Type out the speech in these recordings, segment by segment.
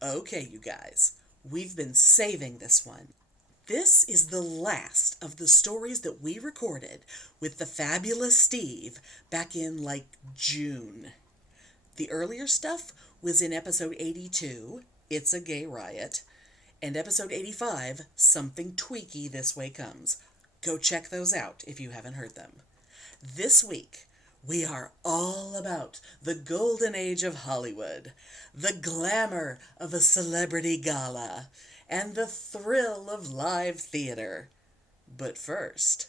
Okay, you guys, we've been saving this one. This is the last of the stories that we recorded with the fabulous Steve back in June. The earlier stuff was in episode 82, It's a Gay Riot, and episode 85, Something Tweaky This Way Comes. Go check those out if you haven't heard them. This week, we are all about the golden age of Hollywood, the glamour of a celebrity gala, and the thrill of live theater. But first,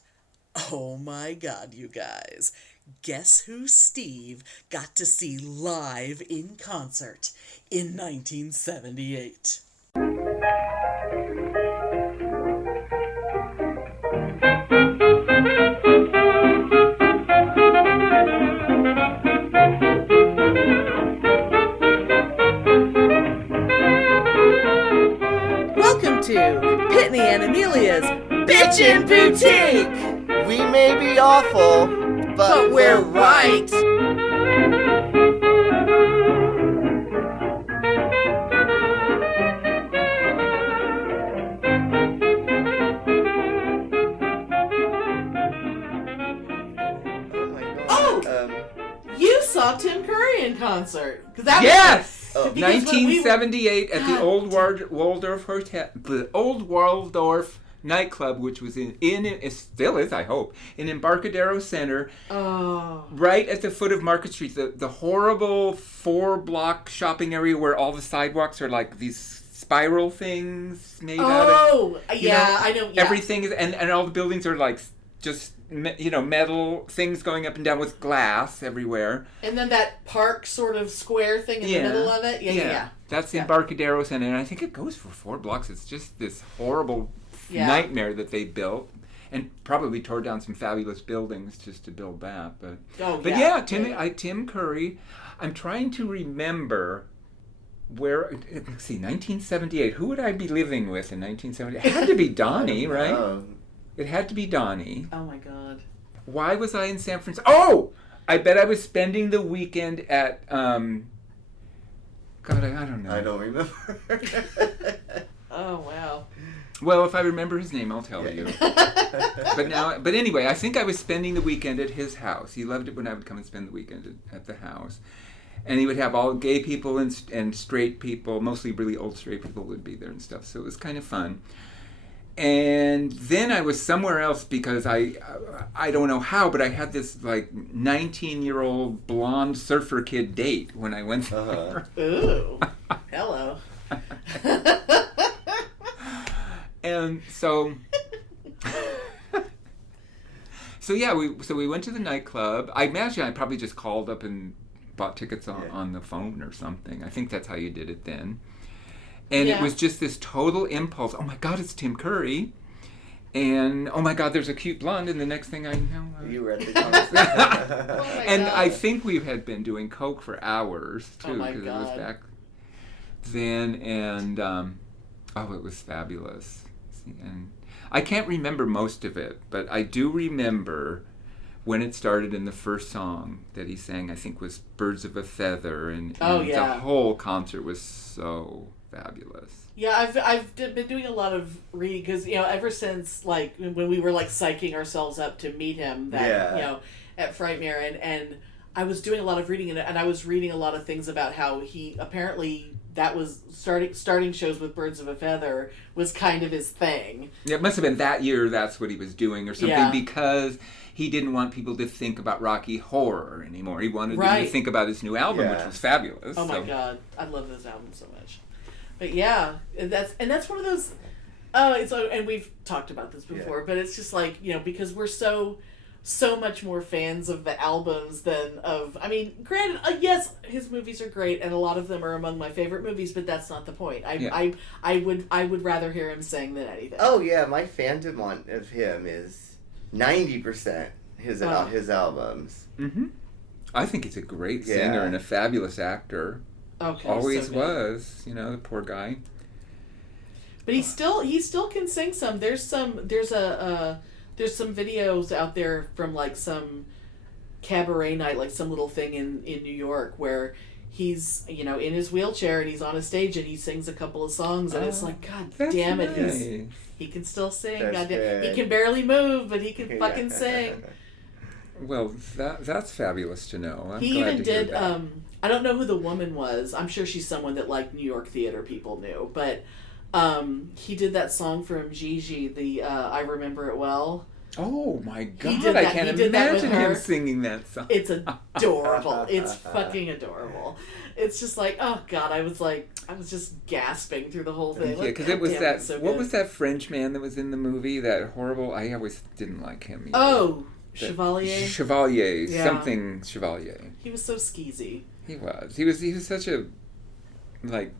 oh my God, you guys, guess who Steve got to see live in concert in 1978? Welcome to Pitney and Amelia's Bitchin' Boutique! We may be awful, But we're right! You saw Tim Curry in concert. Yes! Oh. 1978 at the Old Waldorf Hotel, the Old Waldorf nightclub, which was it still is, I hope, in Embarcadero Center, right at the foot of Market Street, the horrible 4-block shopping area where all the sidewalks are like these spiral things made out of. I know. Yeah. Everything is, and all the buildings are like just metal things going up and down with glass everywhere. And then that park sort of square thing in the middle of it. Yeah. That's the Embarcadero Center, and I think it goes for 4 blocks. It's just this horrible nightmare that they built, and probably tore down some fabulous buildings just to build that. Tim Curry. I'm trying to remember where. Let's see, 1978. Who would I be living with in 1978? It had to be Donnie, right? It had to be Donnie. Oh my God. Why was I in San Francisco? Oh! I bet I was spending the weekend at, God, I don't know. I don't remember. Oh, wow. Well, if I remember his name, I'll tell you. But anyway, I think I was spending the weekend at his house. He loved it when I would come and spend the weekend at the house. And he would have all gay people and straight people, mostly really old straight people would be there and stuff. So it was kind of fun. And then I was somewhere else because I don't know how, but I had this 19-year-old blonde surfer kid date when I went there. Ooh. Hello. And so we went to the nightclub. I imagine I probably just called up and bought tickets on the phone or something. I think that's how you did it then. And it was just this total impulse. Oh my God, it's Tim Curry. And oh my God, there's a cute blonde. And the next thing I know, you were at the concert. And I think we had been doing coke for hours too, because it was back then. And it was fabulous. And I can't remember most of it, but I do remember when it started in the first song that he sang. I think was "Birds of a Feather," and the whole concert was so fabulous. Yeah, I've been doing a lot of reading because ever since when we were psyching ourselves up to meet him at Frightmare, and I was doing a lot of reading and I was reading a lot of things about how he apparently that was starting shows with Birds of a Feather was kind of his thing. Yeah, it must have been that year that's what he was doing or something because he didn't want people to think about Rocky Horror anymore. He wanted them to think about his new album, which was fabulous. Oh my God, I love this album so much. But that's one of those. And we've talked about this before, but it's just because we're so much more fans of the albums than of. I mean, granted, yes, his movies are great, and a lot of them are among my favorite movies, but that's not the point. I would rather hear him sing than anything. Oh yeah, my fandom of him is 90% his albums. Mm-hmm. I think he's a great singer and a fabulous actor. Okay, always was, the poor guy. But he still can sing some. There's some videos out there from some cabaret night, some little thing in New York where he's, you know, in his wheelchair and he's on a stage and he sings a couple of songs and it's like, God That's damn it, nice. he can still sing. That's God damn, good. he can barely move, but he can fucking sing. Well, that's fabulous to know. I'm He glad even to hear did. that. I don't know who the woman was. I'm sure she's someone that like New York theater people knew. But he did that song from Gigi, the I Remember It Well. Oh my God! did I that- can't he did that with imagine him her. singing that song. It's adorable. It's fucking adorable. It's just like, oh God, I was just gasping through the whole thing. Yeah, Like, because God it was damn, that. it's so What good. was that French man that was in the movie? That horrible. I always didn't like him. Either. Oh, That- Chevalier. Chevalier. Yeah. Something Chevalier. He was so skeezy. He was. He was such a like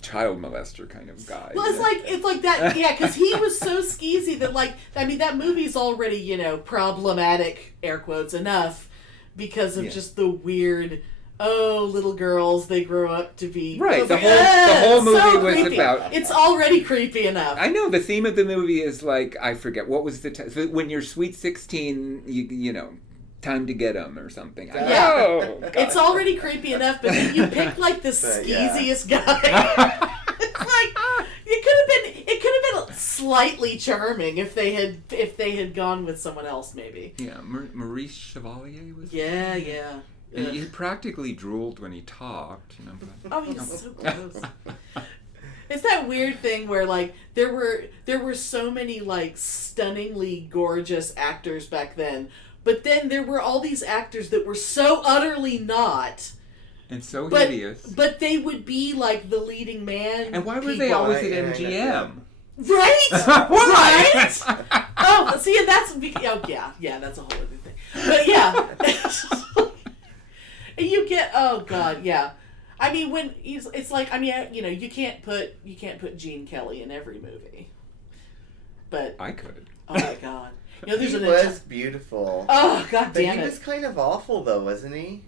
child molester kind of guy. Well, it's like that, yeah, because he was so skeezy that, like, I mean, that movie's already, you know, problematic, air quotes, enough because of just the weird, little girls, they grow up to be... Right, the Like, whole movie so was creepy. about... It's already creepy enough. I know, the theme of the movie is like, I forget, what was the... when you're sweet 16, you know... Time to get 'em or something. Yeah. Oh, God. It's already creepy enough, but then you pick, like, the skeeziest guy. It's like, it could have been slightly charming if they had gone with someone else, maybe. Yeah, Maurice Chevalier was... Yeah, yeah. And he practically drooled when he talked, you know. But, Oh, he's so gross. It's that weird thing where, like, there were so many, like, stunningly gorgeous actors back then, but then there were all these actors that were so utterly not, and so but hideous. but they would be like the leading man. And why were they people. always at Right, MGM? Right? Why? Right? Oh, see, and that's yeah, that's a whole other thing. But yeah, and you get God, yeah. I mean, when it's like, I mean, you know, you can't put Gene Kelly in every movie, but I could. oh my God, you know, there's He an was beautiful. oh God But damn he it. was kind of awful, though, wasn't he?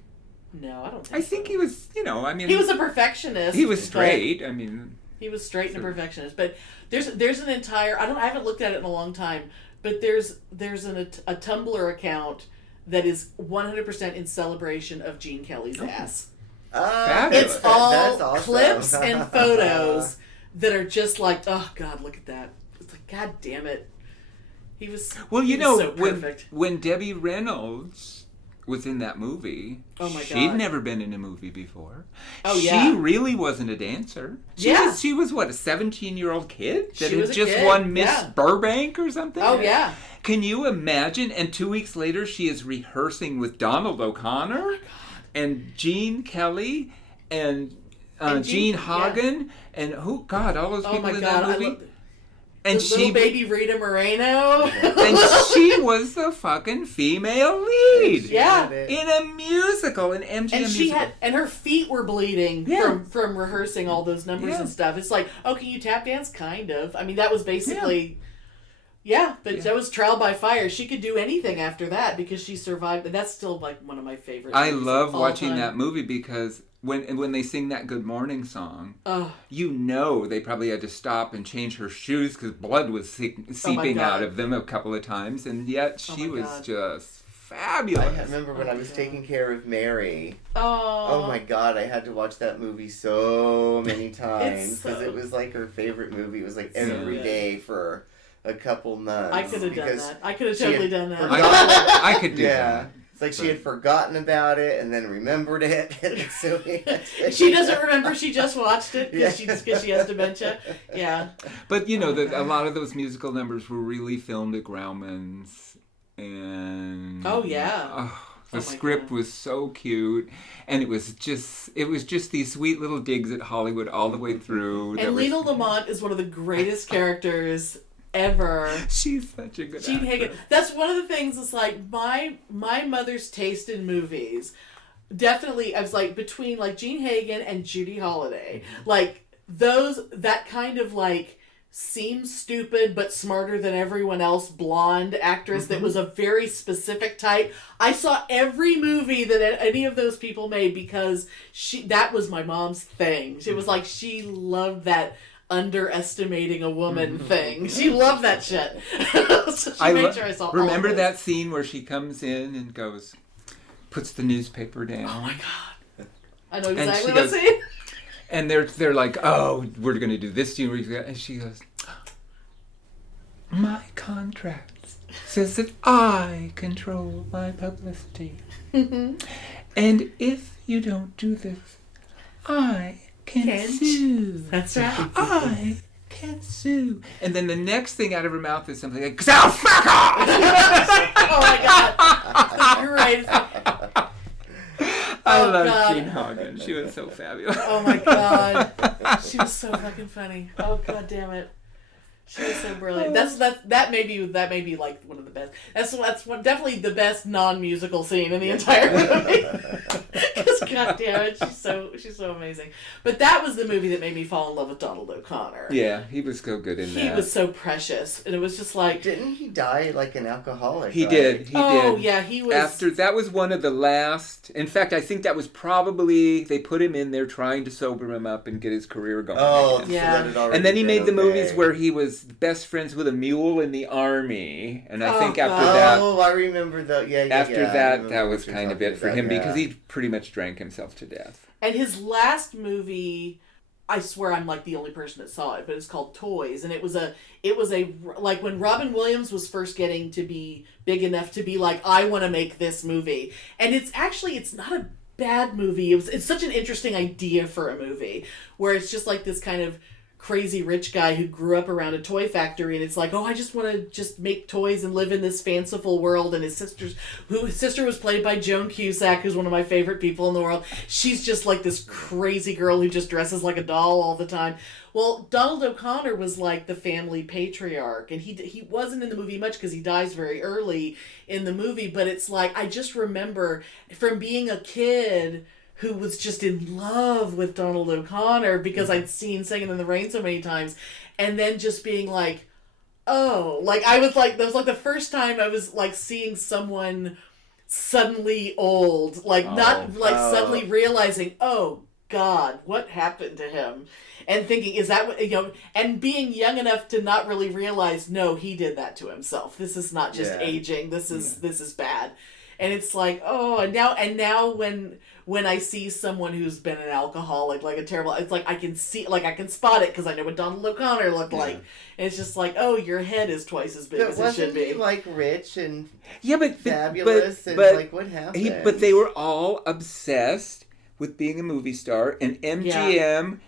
No, I don't think I think so. he was, you know, I mean... He was a perfectionist. He was but straight, I mean... He was straight and a perfectionist. But there's an entire... I haven't looked at it in a long time, but there's a Tumblr account that is 100% in celebration of Gene Kelly's ass. Fabulous. It's all That's awesome. clips and photos that are just like, oh God, look at that. It's like, God damn it. He was Well, you he know, was so perfect. when Debbie Reynolds was in that movie, Oh my she'd God. never been in a movie before. Oh, She yeah. really wasn't a dancer. She was what, a 17-year-old kid that She had was a just kid, won Miss yeah. Burbank or something? Oh yeah. Can you imagine? And 2 weeks later, she is rehearsing with Donald O'Connor and Gene Kelly and And Gene Gene- Hagen and who? God, all those Oh people my in God. that I movie. love And the little baby Rita Moreno. and she was the fucking female lead. Yeah. In a musical, an MGM And she musical. and her feet were bleeding Yeah. from rehearsing all those numbers Yeah. and stuff. It's like, oh, can you tap dance? Kind of. I mean, that was basically, but that was trial by fire. She could do anything after that because she survived, and that's still like one of my favorites. I love watching that movie because when they sing that Good Morning song, you know they probably had to stop and change her shoes because blood was seeping out of them a couple of times, and yet she was just fabulous. I remember when I was taking care of Mary. Oh. Oh my God, I had to watch that movie so many times because it was like her favorite movie. It was like every day for a couple months. I could have done because that. I could have she had totally done that. I could do Yeah. that. It's like she had forgotten about it and then remembered it. So She doesn't remember. She just watched it because she has dementia. Yeah. But you know, a lot of those musical numbers were really filmed at Grauman's, and the my script God. was so cute, and it was just these sweet little digs at Hollywood all the way through. And Lena Lamont is one of the greatest characters ever. She's such a good Gene actress. Hagen. That's one of the things. It's like my mother's taste in movies. Definitely, I was like between like Gene Hagen and Judy Holliday. Like that kind of like seems stupid but smarter than everyone else blonde actress that was a very specific type. I saw every movie that any of those people made because that was my mom's thing. It was like she loved that underestimating a woman thing. She loved that shit. So she made sure I saw all Remember of that scene where she comes in and puts the newspaper down? Oh my God. I know exactly she what scene. And they're like, oh, we're going to do this scene. And she goes, my contract says that I control my publicity. And if you don't do this, I can sue. That's right. I can sue. And then the next thing out of her mouth is something like, so fuck off! Oh my God. Great. I love Jean Hagen. She was so fabulous. Oh my God. She was so fucking funny. Oh God damn it. She was so brilliant. That may be like one of the best. That's definitely the best non-musical scene in the entire movie. Because God damn it, she's so amazing. But that was the movie that made me fall in love with Donald O'Connor. Yeah, he was so good in that. He was so precious, and it was just like, didn't he die like an alcoholic? He right? did. Oh yeah, he was. After that was one of the last. In fact, I think that was probably they put him in there trying to sober him up and get his career going. Oh, again. yeah. So that had already And then he been made the okay. movies where he was best friends with a mule in the army, and I think after God. that, Oh, I remember that. Yeah, yeah. after yeah, I that, remember that what was you're kind of talking it for about, him yeah. because he pretty much drank himself to death. And his last movie, I swear I'm like the only person that saw it, but it's called Toys, and it was a like when Robin Williams was first getting to be big enough to be like, I want to make this movie, and it's not a bad movie. It's such an interesting idea for a movie where it's just like this kind of crazy rich guy who grew up around a toy factory, and it's like, oh, I just want to just make toys and live in this fanciful world. And his sister was played by Joan Cusack, who's one of my favorite people in the world. She's just like this crazy girl who just dresses like a doll all the time. Well, Donald O'Connor was like the family patriarch, and he wasn't in the movie much because he dies very early in the movie, but it's like, I just remember from being a kid who was just in love with Donald O'Connor because I'd seen Singin' in the Rain so many times, and then just being like, oh, like I was like, that was like the first time I was like seeing someone suddenly old, like suddenly realizing, oh God, what happened to him? And thinking, is that what, and being young enough to not really realize, no, he did that to himself. This is not just aging. This is bad. And it's like, oh, and now when I see someone who's been an alcoholic, like a terrible, it's like I can spot it because I know what Donald O'Connor looked like. And it's just like, oh, your head is twice as big as it should be. Wasn't he like rich and fabulous and like what happened? But they were all obsessed with being a movie star, and MGM.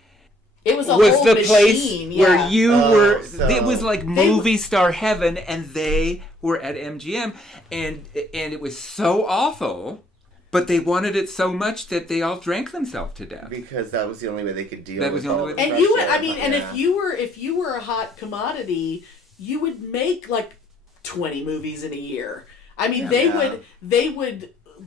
It was a was whole the machine, place where you were. So it was like movie star heaven, and they were at MGM, and it was so awful. But they wanted it so much that they all drank themselves to death because that was the only way they could deal. That was with the only all way the they- And pressure. you would, I mean, and if you were a hot commodity, you would make like 20 movies in a year. I mean, they would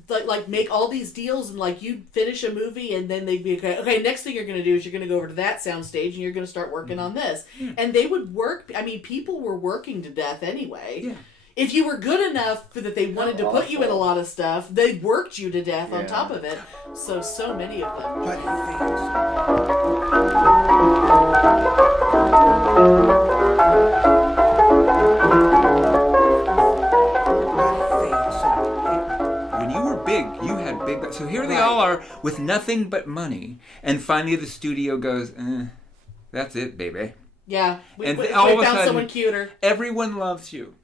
like make all these deals, and like you'd finish a movie, and then they'd be okay, next thing you're going to do is you're going to go over to that soundstage and you're going to start working on this. And they would work. I mean, people were working to death anyway. Yeah. If you were good enough that they wanted to put you in a lot of stuff, they worked you to death on top of it. So many of them. When you were big, you had big. So here they all are with nothing but money, and finally the studio goes, "That's it, baby." Yeah, we all of a found sudden, someone cuter. Everyone loves you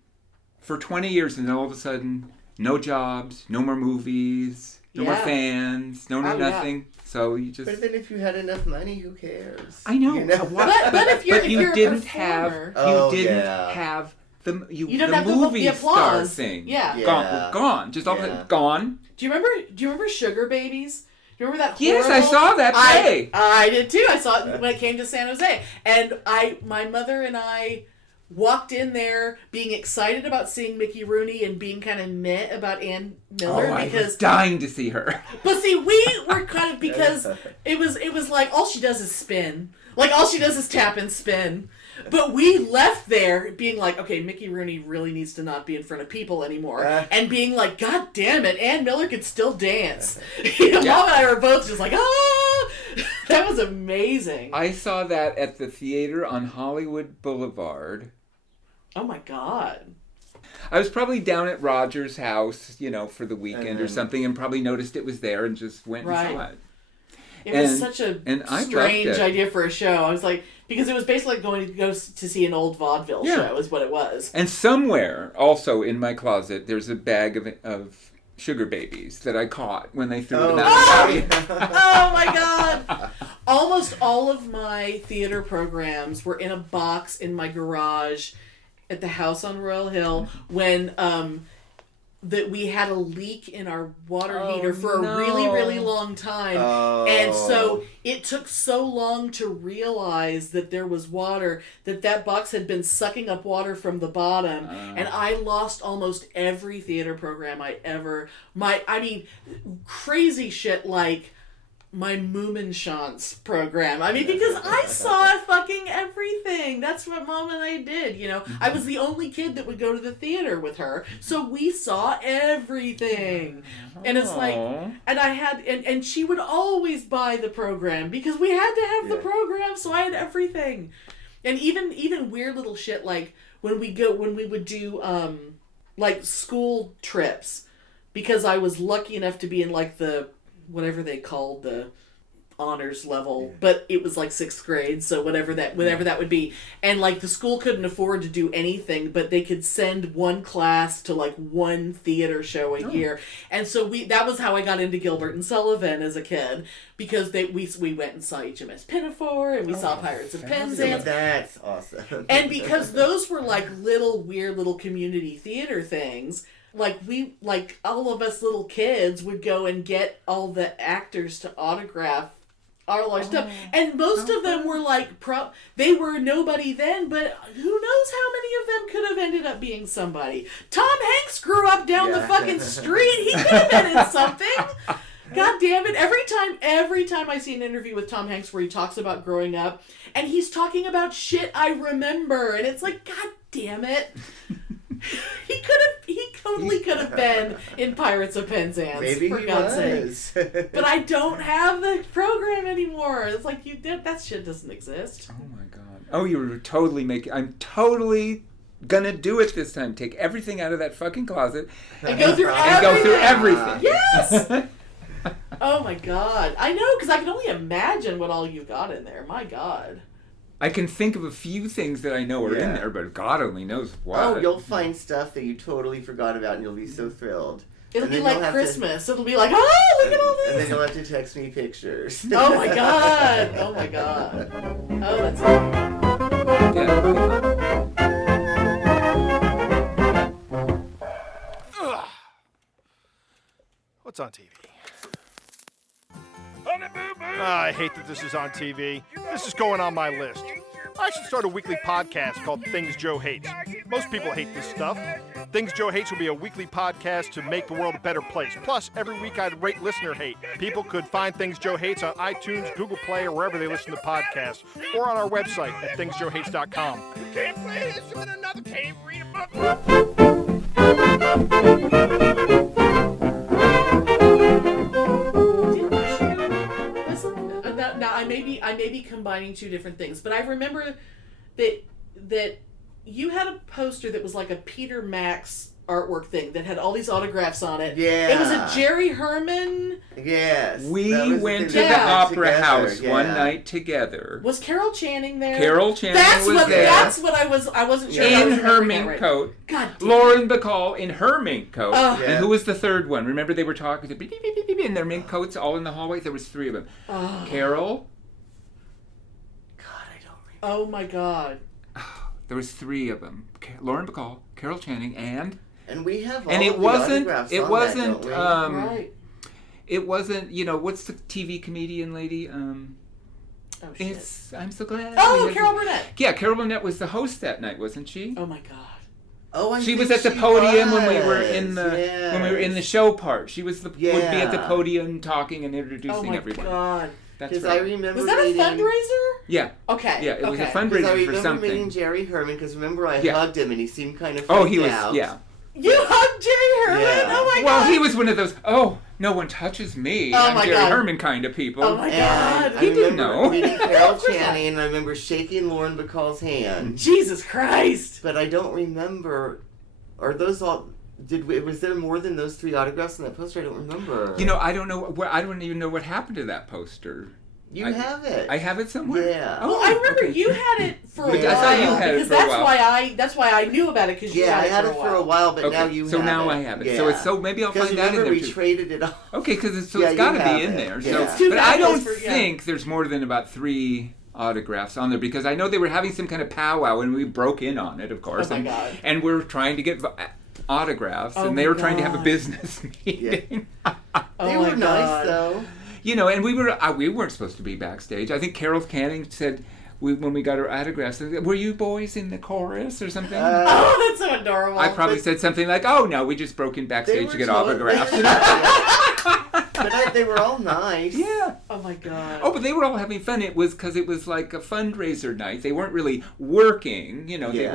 for 20 years, and then all of a sudden, no jobs, no more movies, no more fans, no nothing. So you just. But then if you had enough money, who cares? I know. You know? But if you're you a didn't performer, have the you don't have movie the applause. star thing. Yeah. Gone. Just all gone. Do you remember Sugar Babies? Do you remember that? Yes, I saw that play. I did too. I saw it when it came to San Jose, and my mother and I walked in there being excited about seeing Mickey Rooney and being kind of meh about Ann Miller I because was dying to see her. But see, we were kind of because it was like all she does is spin. Like all she does is tap and spin. But we left there being like, okay, Mickey Rooney really needs to not be in front of people anymore. And being like, God damn it, Ann Miller could still dance. Mom and I were both just like, ah! That was amazing. I saw that at the theater on Hollywood Boulevard. Oh my God. I was probably down at Roger's house, for the weekend or something, and probably noticed it was there and just went and saw it. It was such a I strange idea for a show. I was like, because it was basically like going to go to see an old vaudeville show is what it was. And somewhere also in my closet, there's a bag of sugar babies that I caught when they threw them out. Oh my God! Almost all of my theater programs were in a box in my garage at the house on Royal Hill when that we had a leak in our water heater for a really, really long time. And so it took so long to realize that there was water, that box had been sucking up water from the bottom. And I lost almost every theater program crazy shit like my Moominshans program. I mean, because I saw fucking everything. That's what Mom and I did, you know. I was the only kid that would go to the theater with her, so we saw everything. And it's like, and I had, and she would always buy the program because we had to have the program, so I had everything. And even weird little shit like when we would do like school trips, because I was lucky enough to be in like the whatever they called the honors level, but it was like 6th grade, so whatever that would be, and like the school couldn't afford to do anything, but they could send one class to like one theater show a year, and so that was how I got into Gilbert and Sullivan as a kid, because we went and saw HMS Pinafore, and we saw Pirates of Penzance. That's awesome. And because those were like little weird little community theater things, like all of us little kids would go and get all the actors to autograph all our stuff, and most of them were like they were nobody then, but who knows how many of them could have ended up being somebody. Tom Hanks grew up down the fucking street. He could have been in something. God damn it. Every time I see an interview with Tom Hanks where he talks about growing up and he's talking about shit I remember, and it's like, God damn it. He totally could have been in Pirates of Penzance. Maybe for God's sake. But I don't have the program anymore. It's like that shit doesn't exist. Oh my God. Oh, you were totally I'm totally gonna do it this time. Take everything out of that fucking closet and go through everything. Yes. Oh my God. I know, because I can only imagine what all you got in there. My God. I can think of a few things that I know are in there, but God only knows what. Oh, you'll find stuff that you totally forgot about, and you'll be so thrilled. It'll be like Christmas. It'll be like, oh, look at all this. And then you'll have to text me pictures. Oh my God. Oh my God. Oh, that's funny. Yeah. What's on TV? I hate that this is on TV. This is going on my list. I should start a weekly podcast called Things Joe Hates. Most people hate this stuff. Things Joe Hates will be a weekly podcast to make the world a better place. Plus, every week I'd rate listener hate. People could find Things Joe Hates on iTunes, Google Play, or wherever they listen to podcasts, or on our website at thingsjoehates.com. You can't play this with another cave, read a book. Now I may be combining two different things, but I remember that you had a poster that was like a Peter Max artwork thing that had all these autographs on it. Yeah. It was a Jerry Herman. Yes. We went to the Opera House one night together. Was Carol Channing there? Carol Channing was there. That's what I wasn't sure. In her mink coat. God damn. Lauren Bacall in her mink coat. And who was the third one? Remember they were talking in their mink coats all in the hallway? There was 3 of them. Carol. God, I don't remember. Oh my God. There was 3 of them. Lauren Bacall, Carol Channing, and we have all and it wasn't right. It wasn't, what's the TV comedian lady? Oh shit. I'm so glad. Oh, Carol Burnett. Yeah, Carol Burnett was the host that night, wasn't she? Oh my God. Oh, she was at the podium when we were in the show part. She was would be at the podium talking and introducing everyone. Oh my God. That's right. I remember was that a fundraiser? Yeah. Okay. Yeah, it was a fundraiser for something. I remember meeting Jerry Herman because remember I hugged him and he seemed kind of freaked out. Yeah. You hugged Jerry Herman? Yeah. Oh my God. Well, he was one of those, no one touches me. I'm Jerry Herman kind of people. Oh my God. He didn't know. I remember meeting Carol Channing and I remember shaking Lauren Bacall's hand. Jesus Christ. But I don't remember, are those all... was there more than those 3 autographs in that poster? I don't remember. I don't know. I don't even know what happened to that poster. You have it. I have it somewhere? Yeah. Well, I remember you had it for a while. I thought you had it because for a while. that's why I knew about it, because you Yeah, I had it it for a while, but now you have it. So now I have it. Yeah. So maybe I'll find that in there we too. traded it off. Okay, because it's Yeah, got to you be in have there. it. So, Yeah. It's too but I don't fabulous think there's more than about 3 autographs on there, because I know they were having some kind of powwow and we broke in on it, of course. Oh my God. And we're trying to get autographs, Oh and my they were trying to have a God. business meeting. They were nice, though. You know, and we weren't supposed to be backstage. I think Carol Canning said when we got her autographs, were you boys in the chorus or something? Oh, that's so adorable. I probably said something like, "Oh no, we just broke in backstage to get autographs." But they were all nice. Yeah. Oh my God. Oh, but they were all having fun. It was because it was like a fundraiser night. They weren't really working. You know, they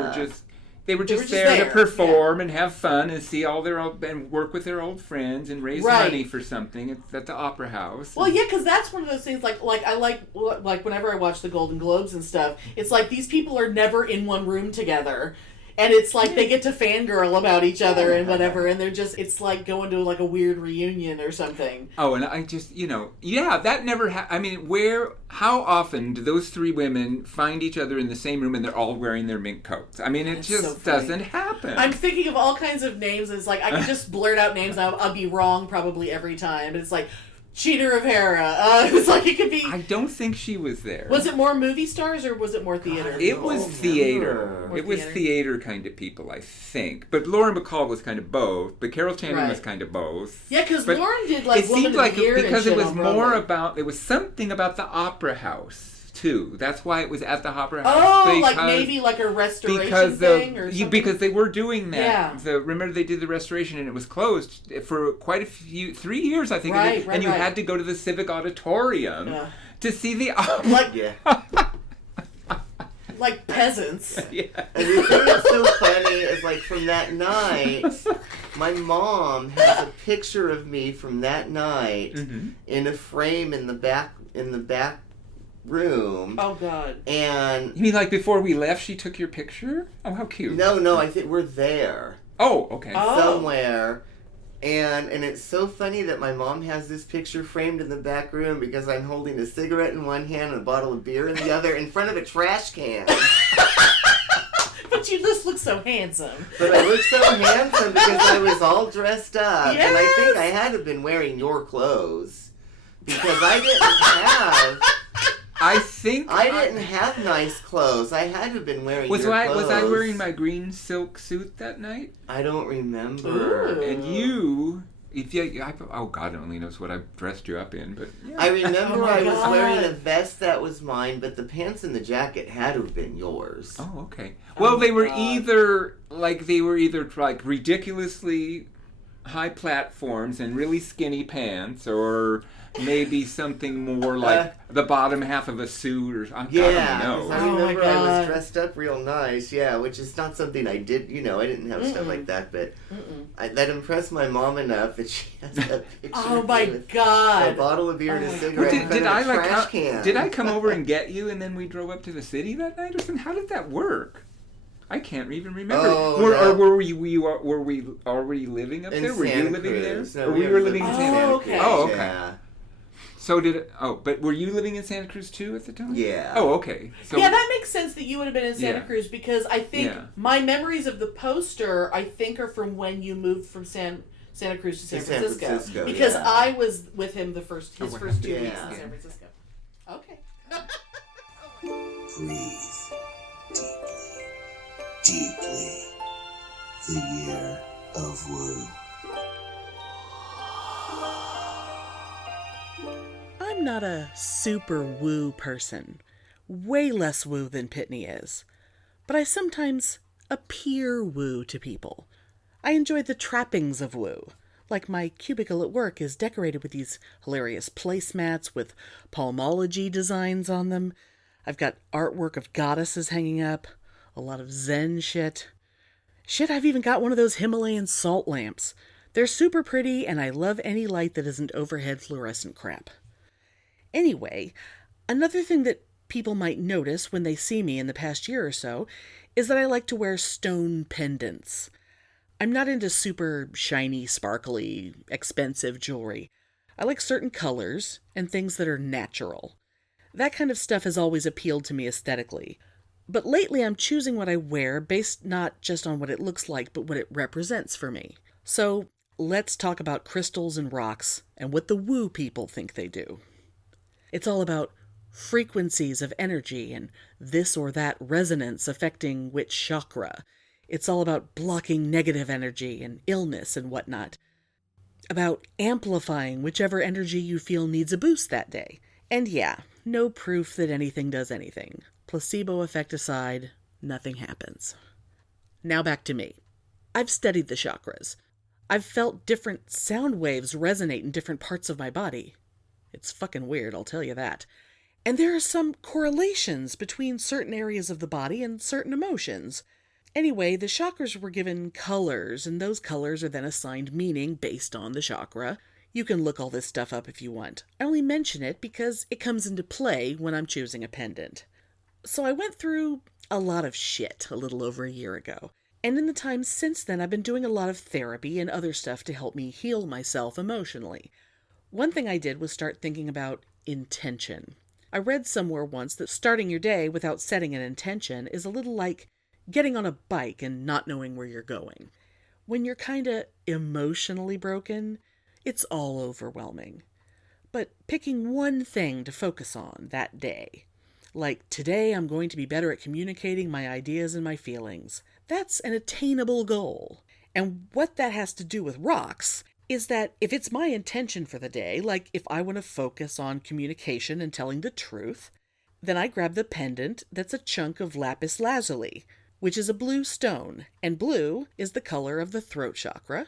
were just there to perform and have fun and see and work with their old friends and raise money for something at the Opera House. Well, yeah, because that's one of those things. Like I like whenever I watch the Golden Globes and stuff, it's like these people are never in one room together. And it's like they get to fangirl about each other and whatever, and it's like going to like a weird reunion or something. Oh, and I just, that never how often do those 3 women find each other in the same room and they're all wearing their mink coats? I mean, it just doesn't happen. I'm thinking of all kinds of names, and it's like, I could just blurt out names, and I'll be wrong probably every time, but it's like, Cheater of Hera. It's like it could be. I don't think she was there. Was it more movie stars or was it more theater? It was theater. It was theater kind of people, I think. But Lauren Bacall was kind of both. But Carol Channing was kind of both. Yeah, because Lauren did like it Woman seemed of like the Year because and it shit was on more Broadway. about. It was something about the Opera House too. That's why it was at the Opera House. Oh, like maybe like a restoration thing or something. Because they were doing that. Yeah. Remember they did the restoration and it was closed for quite 3 years, I think. And you had to go to the Civic Auditorium to see the opera. Like peasants. Yeah. And the thing that's so funny is, like, from that night, my mom has a picture of me from that night in a frame in the back room. Oh God. And you mean like before we left, she took your picture? Oh, how cute. No, I think we're there. Oh, okay. Somewhere. And it's so funny that my mom has this picture framed in the back room because I'm holding a cigarette in one hand and a bottle of beer in the other in front of a trash can. But you just look so handsome. But I look so handsome because I was all dressed up. Yes! And I think I had to have been wearing your clothes. Because I didn't have nice clothes. I had to have been wearing your clothes. Was I wearing my green silk suit that night? I don't remember. Ooh. And you, God only knows what I dressed you up in, but yeah. I remember I was God. wearing a vest that was mine, but the pants and the jacket had to have been yours. Oh, okay. Well, they were either ridiculously high platforms and really skinny pants, or maybe something more like the bottom half of a suit, or I don't know. I remember I was dressed up real nice, which is not something I did, I didn't have stuff like that, but that impressed my mom enough that she has that picture. Oh my God. A bottle of beer and a cigarette in front of a trash can. Did I come over and get you and then we drove up to the city that night or something? How did that work? I can't even remember. Or were we already living up there? Were you living there? No, or we were living in Santa Cruz? Okay. Oh, okay. Yeah. So but were you living in Santa Cruz too at the time? Yeah. Oh, okay. So, that makes sense that you would have been in Santa Cruz, because I think my memories of the poster, I think, are from when you moved from Santa Cruz to San Francisco. Because I was with him his first 2 weeks in San Francisco. Okay. Breathe deeply. The year of woo. I'm not a super woo person. Way less woo than Pitney is. But I sometimes appear woo to people. I enjoy the trappings of woo. Like my cubicle at work is decorated with these hilarious placemats with palmology designs on them. I've got artwork of goddesses hanging up. A lot of Zen shit. Shit, I've even got one of those Himalayan salt lamps. They're super pretty, and I love any light that isn't overhead fluorescent crap. Anyway, another thing that people might notice when they see me in the past year or so is that I like to wear stone pendants. I'm not into super shiny, sparkly, expensive jewelry. I like certain colors and things that are natural. That kind of stuff has always appealed to me aesthetically. But lately I'm choosing what I wear based not just on what it looks like, but what it represents for me. So let's talk about crystals and rocks and what the woo people think they do. It's all about frequencies of energy and this or that resonance affecting which chakra. It's all about blocking negative energy and illness and whatnot. About amplifying whichever energy you feel needs a boost that day. And yeah, no proof that anything does anything. Placebo effect aside, nothing happens. Now back to me. I've studied the chakras. I've felt different sound waves resonate in different parts of my body. It's fucking weird, I'll tell you that. And there are some correlations between certain areas of the body and certain emotions. Anyway, the chakras were given colors, and those colors are then assigned meaning based on the chakra. You can look all this stuff up if you want. I only mention it because it comes into play when I'm choosing a pendant. So I went through a lot of shit a little over a year ago. And in the time since then, I've been doing a lot of therapy and other stuff to help me heal myself emotionally. One thing I did was start thinking about intention. I read somewhere once that starting your day without setting an intention is a little like getting on a bike and not knowing where you're going. When you're kinda emotionally broken, it's all overwhelming. But picking one thing to focus on that day, like today I'm going to be better at communicating my ideas and my feelings, that's an attainable goal. And what that has to do with rocks is that if it's my intention for the day, like if I want to focus on communication and telling the truth, then I grab the pendant that's a chunk of lapis lazuli, which is a blue stone, and blue is the color of the throat chakra,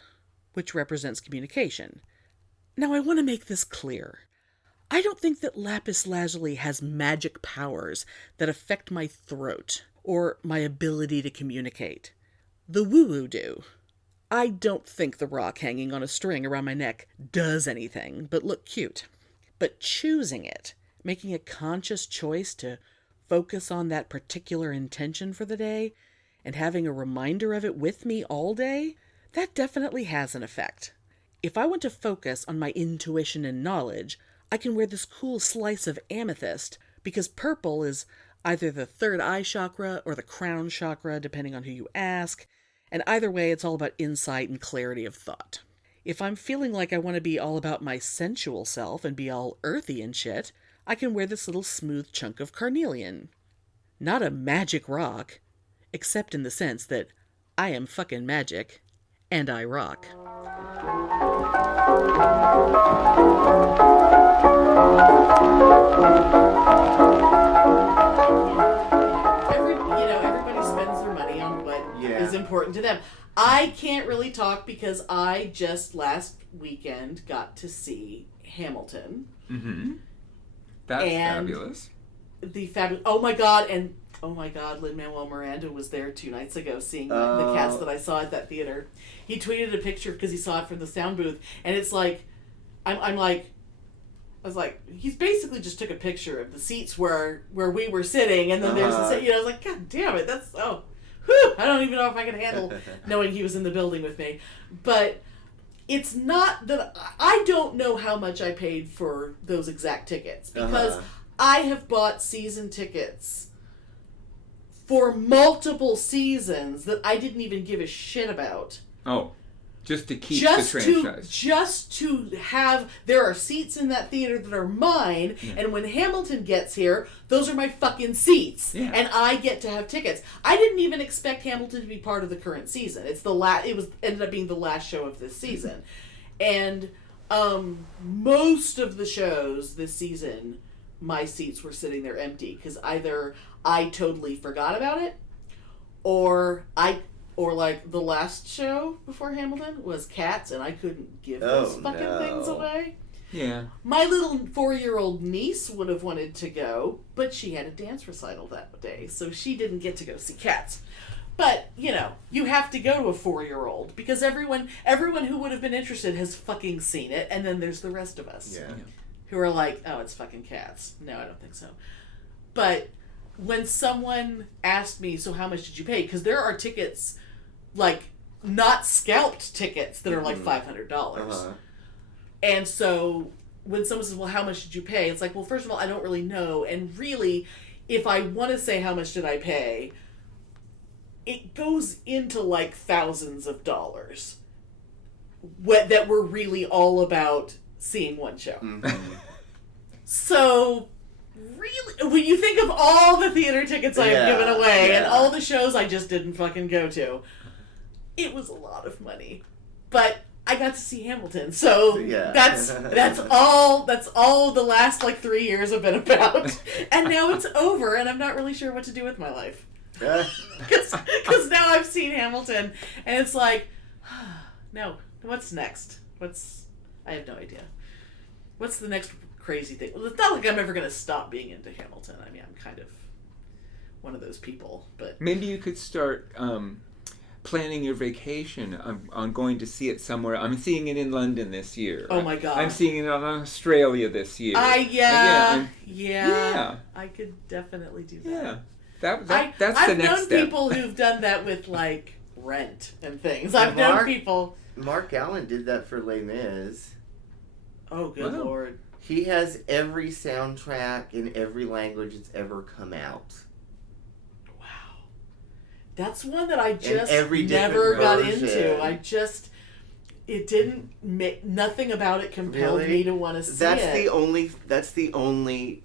which represents communication. Now I want to make this clear. I don't think that lapis lazuli has magic powers that affect my throat or my ability to communicate. The woo-woo do. I don't think the rock hanging on a string around my neck does anything but look cute. But choosing it, making a conscious choice to focus on that particular intention for the day, and having a reminder of it with me all day, that definitely has an effect. If I want to focus on my intuition and knowledge, I can wear this cool slice of amethyst because purple is either the third eye chakra or the crown chakra, depending on who you ask, and either way, it's all about insight and clarity of thought. If I'm feeling like I want to be all about my sensual self and be all earthy and shit, I can wear this little smooth chunk of carnelian. Not a magic rock, except in the sense that I am fucking magic, and I rock. Everybody spends their money on what is important to them. I can't really talk because I just last weekend got to see Hamilton. Mm-hmm. That's fabulous. Oh my God, Lin-Manuel Miranda was there 2 nights ago seeing the cast that I saw at that theater. He tweeted a picture because he saw it from the sound booth, and it's like, I was like, he's basically just took a picture of the seats where we were sitting, and then there's the seat, I was like, God damn it, that's, I don't even know if I can handle knowing he was in the building with me. But it's not that, I don't know how much I paid for those exact tickets, because I have bought season tickets for multiple seasons that I didn't even give a shit about. Oh, just to keep the franchise. Just to have, there are seats in that theater that are mine, and when Hamilton gets here, those are my fucking seats, and I get to have tickets. I didn't even expect Hamilton to be part of the current season. It ended up being the last show of this season, and most of the shows this season, my seats were sitting there empty because either I totally forgot about it, or like the last show before Hamilton was Cats, and I couldn't give those fucking things away. Yeah. My little 4-year-old niece would have wanted to go, but she had a dance recital that day, so she didn't get to go see Cats. But, you have to go to a 4-year-old because everyone who would have been interested has fucking seen it, and then there's the rest of us who are like, oh, it's fucking Cats. No, I don't think so. But when someone asked me, so how much did you pay? Because there are tickets, like, not scalped tickets that are like $500. And so when someone says, well, how much did you pay? It's like, well, first of all, I don't really know. And really, if I want to say how much did I pay, it goes into like thousands of dollars that were really all about seeing one show. Mm-hmm. So, really, when you think of all the theater tickets I have given away and all the shows I just didn't fucking go to, it was a lot of money. But I got to see Hamilton, so that's all the last like 3 years have been about. And now it's over, and I'm not really sure what to do with my life. Because now I've seen Hamilton, and it's like, no, what's next? I have no idea. What's the next crazy thing? Well, it's not like I'm ever going to stop being into Hamilton. I mean, I'm kind of one of those people, but maybe you could start planning your vacation on going to see it somewhere. I'm seeing it in London this year. Oh my God. I'm seeing it in Australia this year. Yeah. I could definitely do that. Yeah. That's the next step. I've known people who've done that with like Rent and things. I've known people. Mark Allen did that for Les Mis. Oh, good Lord. He has every soundtrack in every language that's ever come out. Wow. That's one that I just every never got version. into. It didn't make, nothing about it compelled me to want to see it. That's the only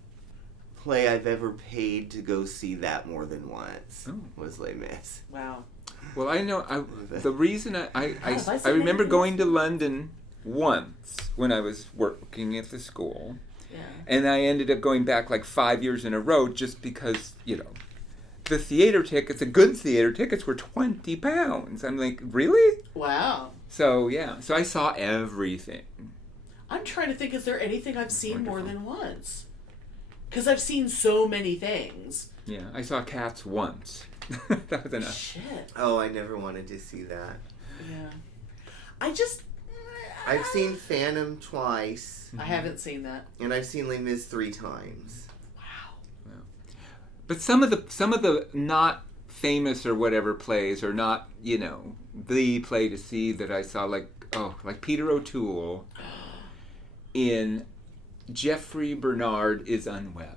play I've ever paid to go see that more than once. Was Les Mis. Wow. Well, I know the reason I remember going to London once when I was working at the school, and I ended up going back like 5 years in a row just because, the theater tickets, the good theater tickets were £20. I'm like, really? Wow. So so I saw everything. I'm trying to think, is there anything I've seen more than once? Because I've seen so many things. Yeah, I saw Cats once. That was enough. Shit. Oh, I never wanted to see that. Yeah. I've seen Phantom twice. I haven't seen that. And I've seen Les Mis 3 times. Wow. But some of the not famous or whatever plays are not, the play to see that I saw, like Peter O'Toole in Geoffrey Bernard is Unwell.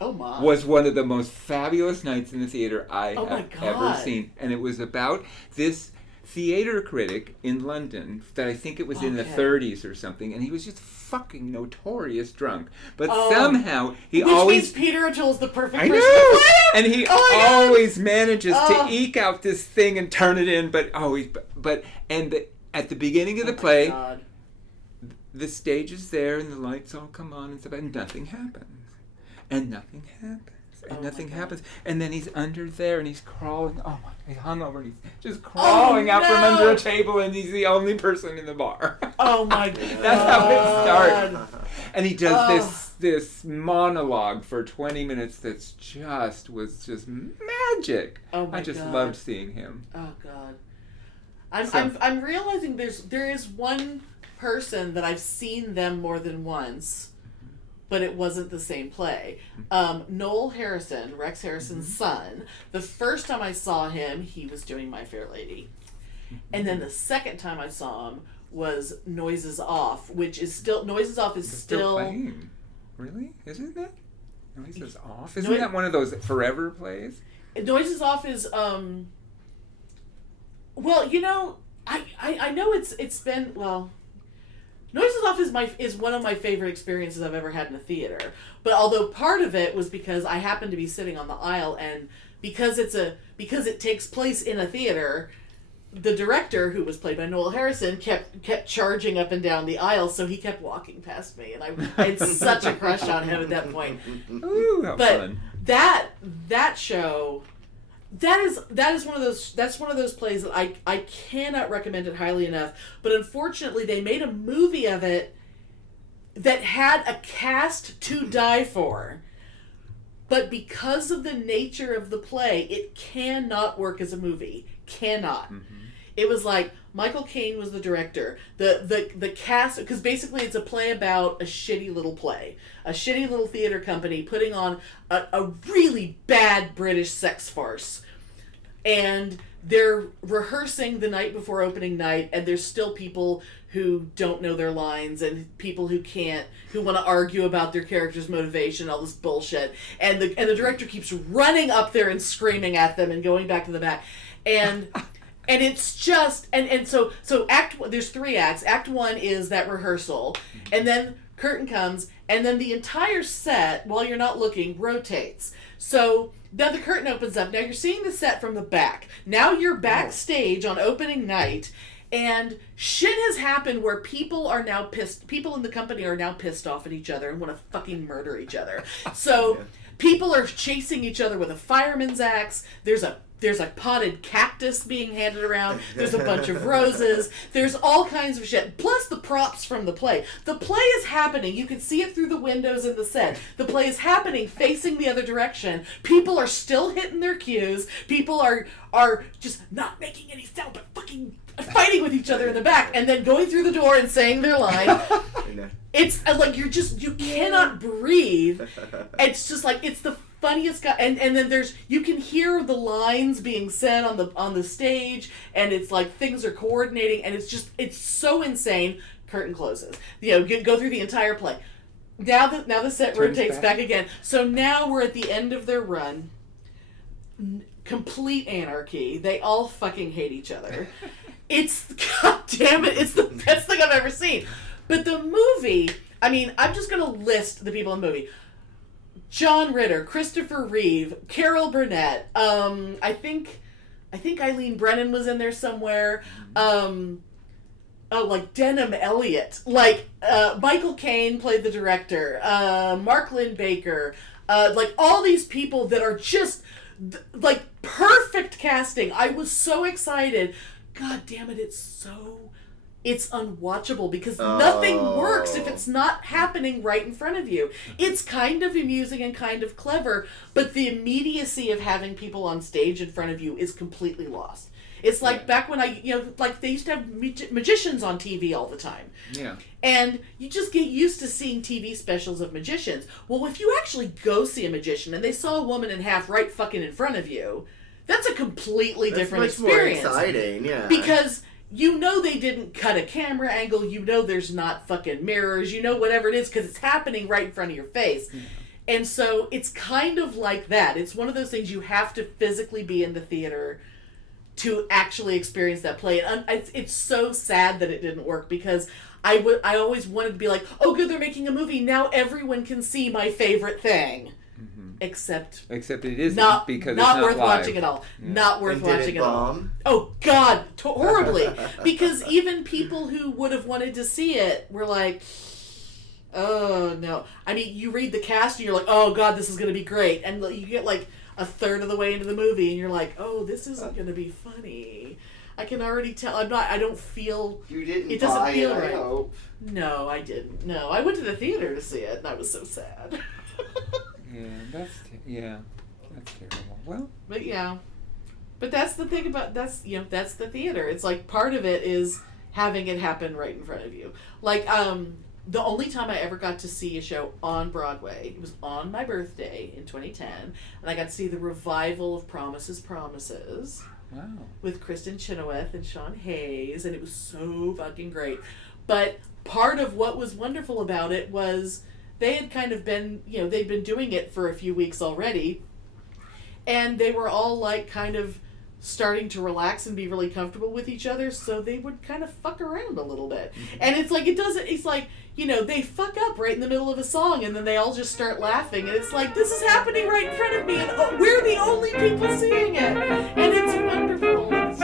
Oh my. Was one of the most fabulous nights in the theater I have God. ever seen. And it was about this theater critic in London that I think it was in the 30s or something, and he was just fucking notorious drunk. But somehow he Which always... means Peter O'Toole's the perfect I person know! to play him! And he always manages to eke out this thing and turn it in, but always... at the beginning of the play, the stage is there and the lights all come on and stuff, and nothing happens. And nothing happens. And nothing happens. And then he's under there and he's crawling. Oh my, he's hung over and he's just crawling out from under a table, and he's the only person in the bar. Oh my God. That's how it starts. And he does this monologue for 20 minutes was just magic. Oh my I just God. loved seeing him. Oh God. I'm realizing there is one person that I've seen them more than once, but it wasn't the same play. Noel Harrison, Rex Harrison's son, the first time I saw him, he was doing My Fair Lady. And then the second time I saw him was Noises Off, which is still, Noises Off is still playing. Really? Isn't it? Noises Off? Isn't that one of those forever plays? Noises Off is, well, I know it's been, well, Noises Off is one of my favorite experiences I've ever had in a theater. But although part of it was because I happened to be sitting on the aisle, and because it takes place in a theater, the director, who was played by Noel Harrison, kept charging up and down the aisle, so he kept walking past me, and I had such a crush on him at that point. Ooh, how fun. That show, that is one of those plays that I cannot recommend it highly enough. But unfortunately, they made a movie of it that had a cast to die for. But because of the nature of the play, it cannot work as a movie. Cannot. Mm-hmm. It was like Michael Caine was the director. The cast, because basically it's a play about a shitty little play. A shitty little theater company putting on a really bad British sex farce. And they're rehearsing the night before opening night, and there's still people who don't know their lines and people who want to argue about their character's motivation, all this bullshit. And the director keeps running up there and screaming at them and going back to the back. And it's just, so there's 3 acts. Act 1 is that rehearsal, and then curtain comes, and then the entire set, while you're not looking, rotates. So now the curtain opens up. Now you're seeing the set from the back. Now you're backstage on opening night, and shit has happened where people are now pissed. People in the company are now pissed off at each other and want to fucking murder each other. So people are chasing each other with a fireman's axe. There's a potted cactus being handed around. There's a bunch of roses. There's all kinds of shit. Plus the props from the play. The play is happening. You can see it through the windows in the set. The play is happening facing the other direction. People are still hitting their cues. People are just not making any sound but fucking fighting with each other in the back and then going through the door and saying their line. It's like you cannot breathe. It's just like, it's the funniest guy, and then you can hear the lines being said on the stage, and it's like things are coordinating, and it's so insane. Curtain closes. Go through the entire play. Now the set rotates back again. So now we're at the end of their run. Complete anarchy. They all fucking hate each other. It's, god damn it, it's the best thing I've ever seen. But the movie, I mean, I'm just gonna list the people in the movie. John Ritter, Christopher Reeve, Carol Burnett, I think Eileen Brennan was in there somewhere, like Denham Elliott, like, Michael Caine played the director, Mark Lynn Baker, like all these people that are just, like, perfect casting. I was so excited. God damn it, it's unwatchable because nothing works if it's not happening right in front of you. It's kind of amusing and kind of clever, but the immediacy of having people on stage in front of you is completely lost. It's like back when like they used to have magicians on TV all the time. Yeah. And you just get used to seeing TV specials of magicians. Well, if you actually go see a magician and they saw a woman in half right fucking in front of you, that's a completely different experience. More exciting, yeah. Because they didn't cut a camera angle. There's not fucking mirrors. Whatever it is, because it's happening right in front of your face. Yeah. And so it's kind of like that. It's one of those things you have to physically be in the theater to actually experience that play. And it's so sad that it didn't work because I always wanted to be like, oh good, they're making a movie. Now everyone can see my favorite thing. Except it isn't not worth live. Watching at all. Yeah. Not worth watching at all. Oh God, horribly. Because even people who would have wanted to see it were like, oh no. I mean, you read the cast and you're like, oh God, this is going to be great, and you get like a third of the way into the movie and you're like, oh, this isn't going to be funny. I can already tell. I don't feel. You didn't. It doesn't feel right. I hope. No, I didn't. No, I went to the theater to see it, and I was so sad. That's terrible. Well, but that's the thing about that's the theater. It's like part of it is having it happen right in front of you. Like the only time I ever got to see a show on Broadway, it was on my birthday in 2010, and I got to see the revival of Promises, Promises. Wow. With Kristen Chenoweth and Sean Hayes, and it was so fucking great. But part of what was wonderful about it was they had kind of been, they'd been doing it for a few weeks already, and they were all like kind of starting to relax and be really comfortable with each other, so they would kind of fuck around a little bit. And it's like, they fuck up right in the middle of a song, and then they all just start laughing, and it's like, this is happening right in front of me, and we're the only people seeing it, and it's wonderful. It's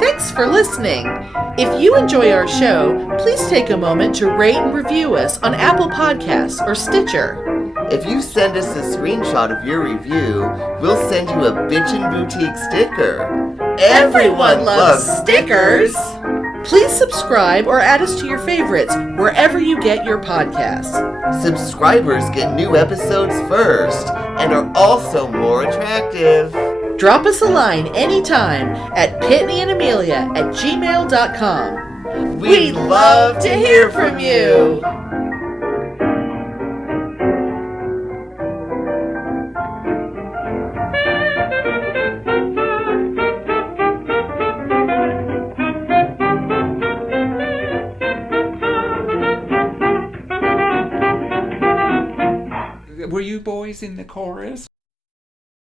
Thanks for listening. If you enjoy our show, please take a moment to rate and review us on Apple Podcasts or Stitcher. If you send us a screenshot of your review, we'll send you a Bitchin' Boutique sticker. Everyone loves stickers! Please subscribe or add us to your favorites wherever you get your podcasts. Subscribers get new episodes first and are also more attractive. Drop us a line anytime at pitneyandamelia@gmail.com. We'd love to hear from you. Were you boys in the chorus?